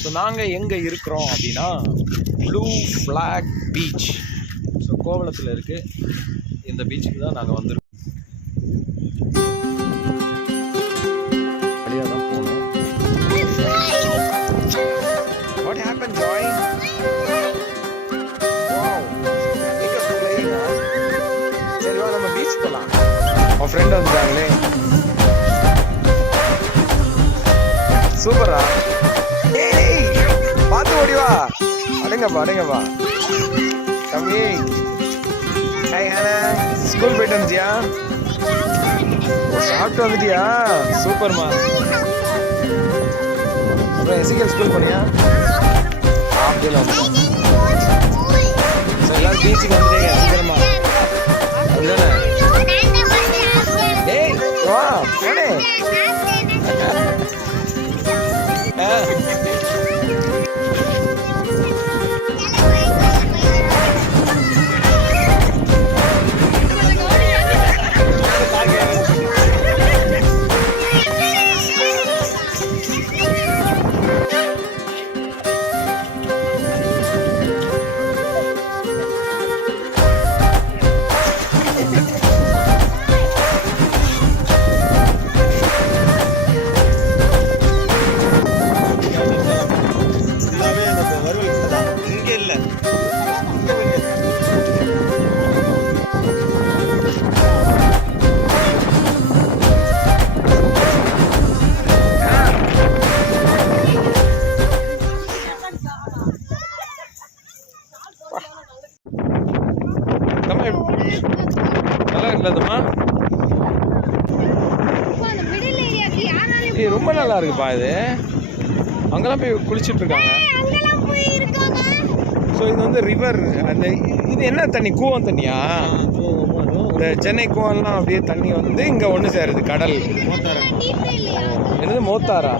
So நாங்கள் எங்கே இருக்கிறோம் அப்படின்னா ப்ளூ ஃப்ளாக் பீச். ஸோ கோவளத்தில் இருக்குது. இந்த பீச்சுக்கு தான் நாங்கள் வந்துருக்கோம். வழியாக தான் போகணும். What happen Joy? சரி வா நம்ம பீச் போகலாம். உன் ஃப்ரெண்ட் வந்துட்டாங்களே. சூப்பரா. பார்த்து ஓடிவா. அடங்கப்பா தம்பி. ஹாய் ஹானா, ஸ்கூல் போயிட்டு வந்துட்டியா? சாப்பிட்டு வந்துட்டியா? சூப்பர்மா. அப்புறம் எசிக்கல் ஸ்கூல் போனியா? அப்படியில் வந்துட்டேன். ஸோ எல்லாரும் பீச்சுக்கு வந்துட்டீங்க சீக்கிரமா. அப்படிதானே? ஏய் வா போனே. நல்லா இருக்குல்லதுமா? ரொம்ப நல்லா இருக்குப்பா இது. அங்கெல்லாம் போய் குளிச்சுட்டு இருக்காங்க. ஸோ இது வந்து ரிவர். அந்த இது என்ன தண்ணி? கூவம் தண்ணியா? இந்த சென்னை கூவம்லாம் அப்படியே தண்ணி வந்து இங்கே ஒன்று சேருது. கடல் என்னது? மோத்தாரா?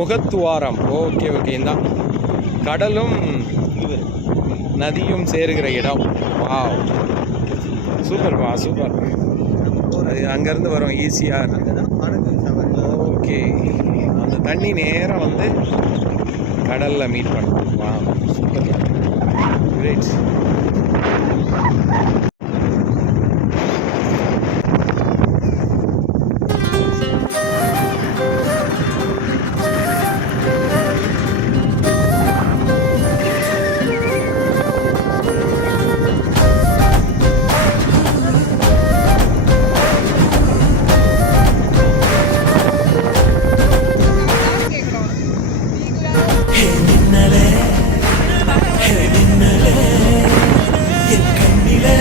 முகத்துவாரம். ஓகே இந்த கடலும் நதியும் சேருகிற இடம். வாவ், சூப்பர்ப்பா சூப்பர். அது அங்கேருந்து வரும் ஈஸியாக. ஓகே, அந்த தண்ணி நேராக வந்து கடலில் மீட் பண்ணும். வா சூப்பர், கிரேட். என் கண்ணிலே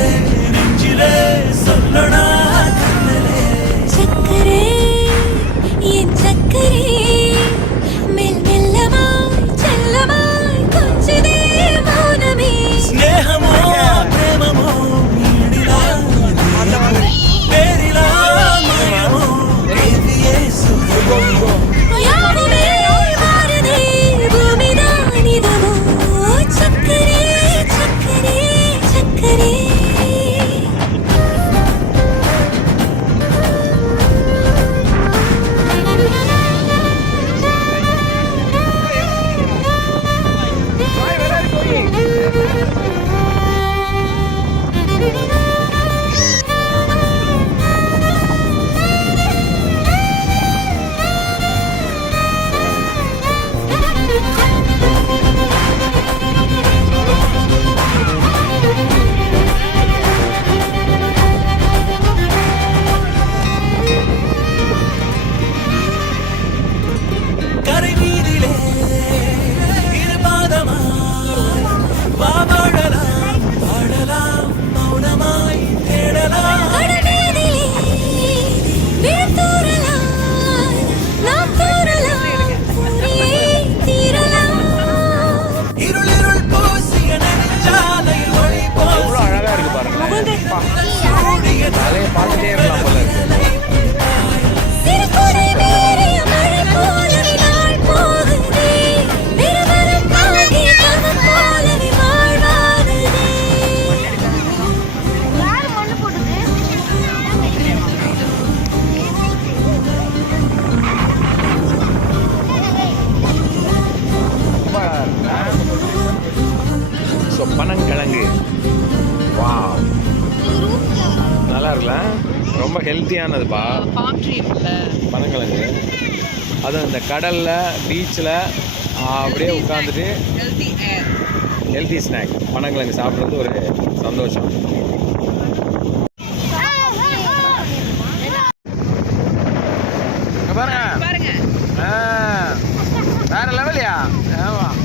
ரொம்ப ஹெல்த்தியானதுப்பா. பாம் ட்ரீ இல்ல பனங்கிழங்கு. அதுவும் இந்த கடலில் பீச்சில் அப்படியே உட்காந்துட்டு ஹெல்தி ஏர், ஹெல்த்தி ஸ்நாக் பனங்கிழங்கு சாப்பிட்றது ஒரு சந்தோஷம். பாருங்க பாருங்க. வேற லெவலியா? ஆமாம்.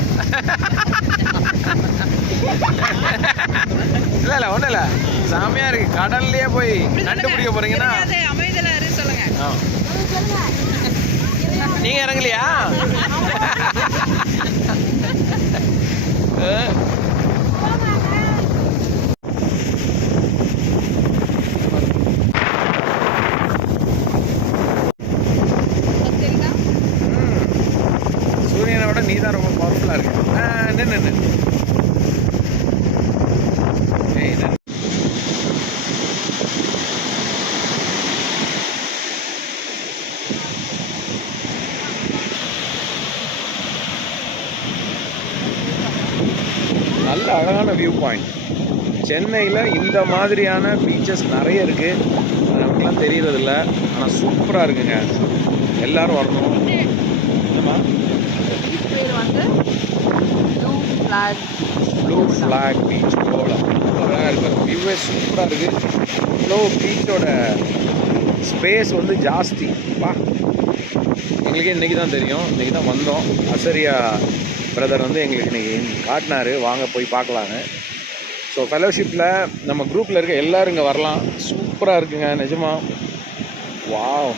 இல்லை இல்லை ஒன்றும் இல்லை, செமையாக இருக்குது. கடல்லையே போய் நண்டு பிடிக்க போகிறீங்கன்னா அமைதியில சொல்லுங்க. நீங்கள் இறங்கலையா? சூரியனை விட நீ தான் ரொம்ப பவர்ஃபுல்லாக இருக்கு. நின்று நல்ல அழகான வியூ பாயிண்ட். சென்னையில் இந்த மாதிரியான பீச்சஸ் நிறைய இருக்குது, நமக்குலாம் தெரியறதில்ல. ஆனால் சூப்பராக இருக்குங்க, எல்லோரும் வரணும். பேர் வந்து ப்ளூ ஃப்ளாக் பீச். கோவளம் அழகாக இருக்குது, வியூவே சூப்பராக இருக்குது. இவ்வளோ பீச்சோட ஸ்பேஸ் வந்து ஜாஸ்தி. எங்களுக்கே இன்றைக்கி தான் தெரியும், இன்றைக்கி தான் வந்தோம். அசரியா பிரதர் வந்து எங்களுக்கு இன்றைக்கி காட்டினார், வாங்க போய் பார்க்கலான்னு. ஸோ ஃபெலோஷிப்பில் நம்ம குரூப்பில் இருக்க எல்லோரும் இங்கே வரலாம். சூப்பராக இருக்குங்க நிஜமாக. வாவ்,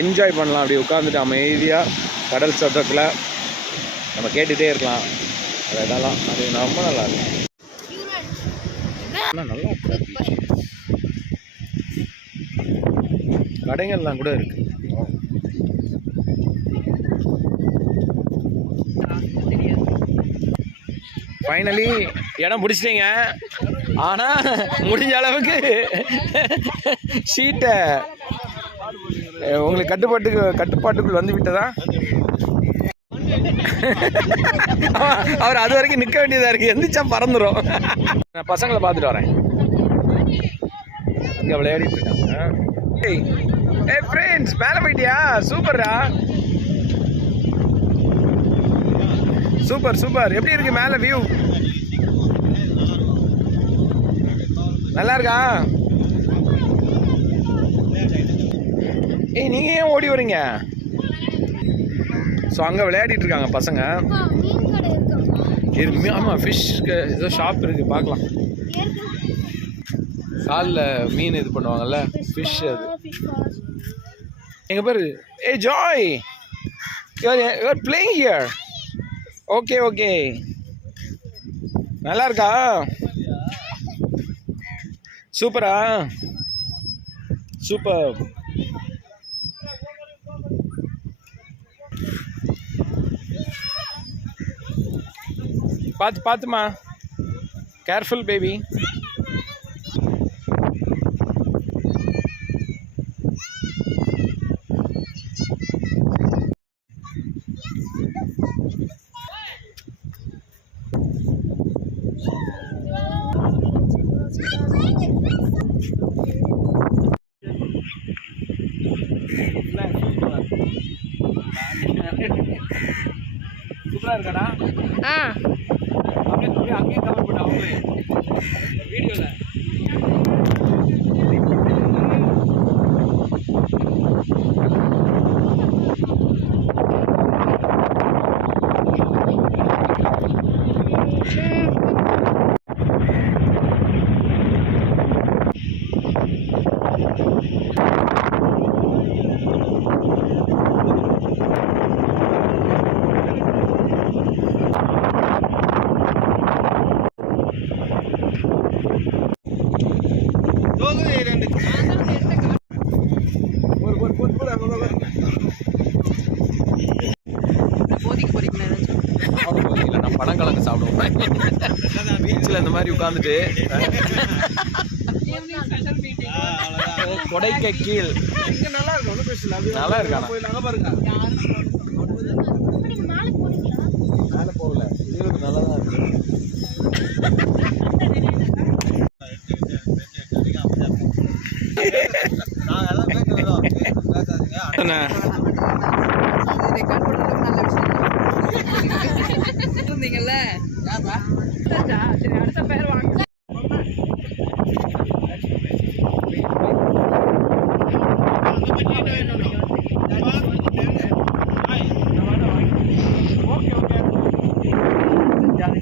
என்ஜாய் பண்ணலாம். அப்படி உட்காந்துட்டு அமைதியாக கடல் சத்தத்தில் நம்ம கேட்டுகிட்டே இருக்கலாம். அதெல்லாம் அது ரொம்ப நல்லா இருக்கும். நல்லா இருக்கு. கடைகள்லாம் கூட இருக்குது. ஃபைனலி இடம் பிடிச்சிட்டிங்க. ஆனால் முடிஞ்ச அளவுக்கு ஷீட்டை உங்களுக்கு கட்டுப்பாட்டுக்குள் வந்து விட்டதா? அவர் அது வரைக்கும் நிற்க வேண்டியதாக இருக்குது, எந்திரிச்சா பறந்துடும். நான் பசங்களை பார்த்துட்டு வரேன். இங்கே விளையாடிட்டு இருக்காங்க. ஏய் ஃப்ரெண்ட்ஸ், மேலே போயிட்டியா? சூப்பர்ரா, சூப்பர் சூப்பர். எப்படி இருக்கு மேலே வியூ? நல்லா இருக்கா? ஏய் நீங்கள் ஏன் ஓடி வரீங்க? ஸோ அங்கே விளையாடிட்டு இருக்காங்க பசங்க. இது ஆமாம், ஃபிஷ் ஏதோ ஷாப் இருக்குது, பார்க்கலாம். காலில் மீன் இது பண்ணுவாங்கல்ல, ஃபிஷ். அது எங்கள் பேர் ஏய் Joy, you are playing here. Okay okay, நல்லா இருக்கா? சூப்பரா, சூப்பர். பார்த்துமா, careful baby. சூப்பராக இருக்காடா. அப்படியே அங்கேயே கவர் பண்ண அவங்களே வீடியோவில். நான் பனங்கிழங்கு சாப்பிடுவோம் பீச்சில் இந்த மாதிரி உட்காந்துட்டு. கொடைக்க கீழ் நல்லா இருக்கானா? மேலே போகல, இது நல்லா தான் இருக்கு. தானே. ரெக்கார்ட் பண்ணுறது நல்ல விஷயம் இருந்தீங்கல்ல. சரி, அடுத்த பேர் வாங்க.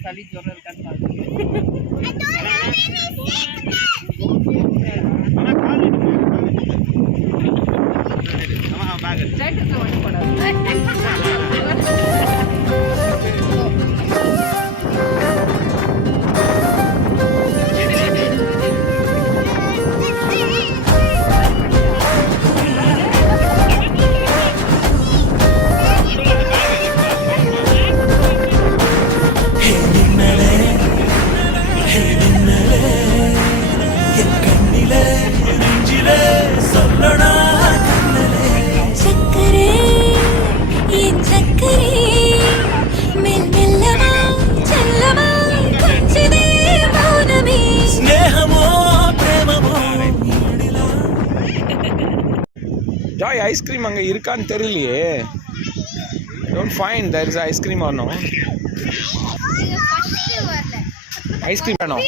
சளி ஜுரம் இருக்கான்னு ஜாய் ஐஸ்கிரீம் அங்கே இருக்கான்னு தெரியலையே. Don't find there is ice cream or no. Ice cream வேணும்.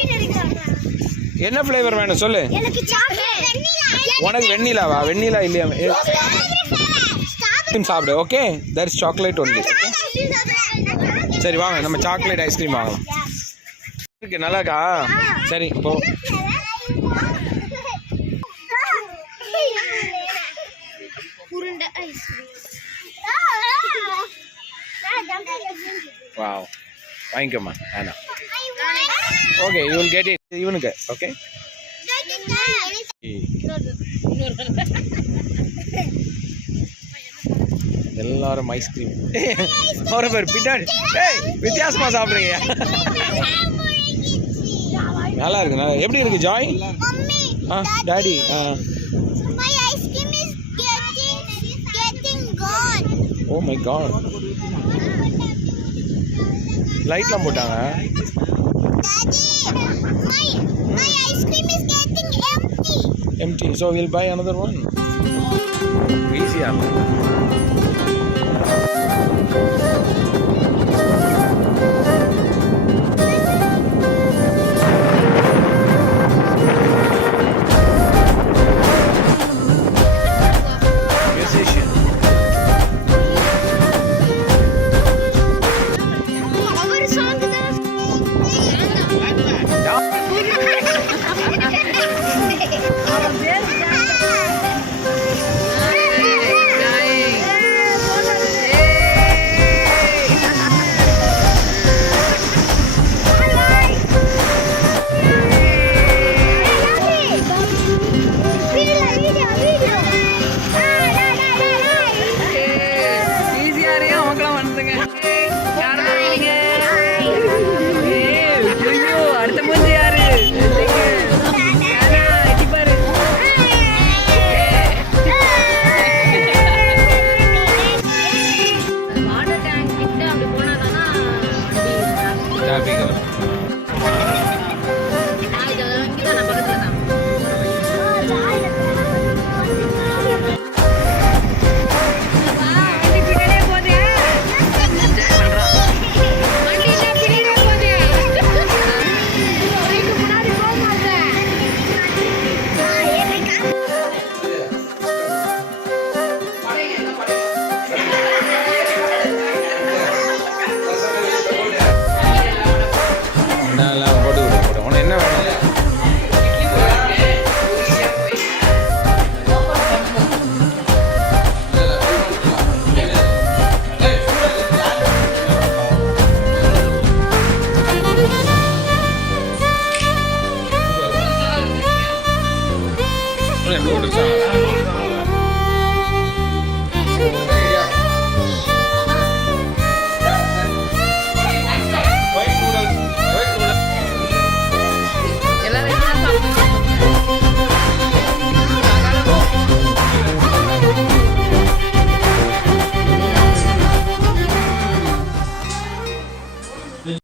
என்ன ஃப்ளேவர் வேணும் சொல்லு. உனக்கு வெண்ணிலாவா? வெண்ணிலா இல்லையா? ஐஸ்கிரீம் சாப்பிடு. Okay, there is chocolate only. சரி வாங்க நம்ம சாக்லேட் ஐஸ்கிரீம் வாங்கலாம். இருக்கு நல்லா இருக்கா? சரி போ. வாவ், வாங்கிக்கோமா. வேணாம். Okay, you will get it. இவனுக்கு ஓகே. எல்லாரும் ஐஸ்கிரீம். ஒரு பேர் பின்னாடி வித்தியாசமா சாப்பிடுறீங்க. நல்லா இருக்கு. நல்லா எப்படி இருக்கு Joy? Daddy oh my God, லைட்லாம் போட்டாங்க. Empty, so we'll buy another one. Easy. ஈஸியாரையும் அவங்களாம் வந்துங்க.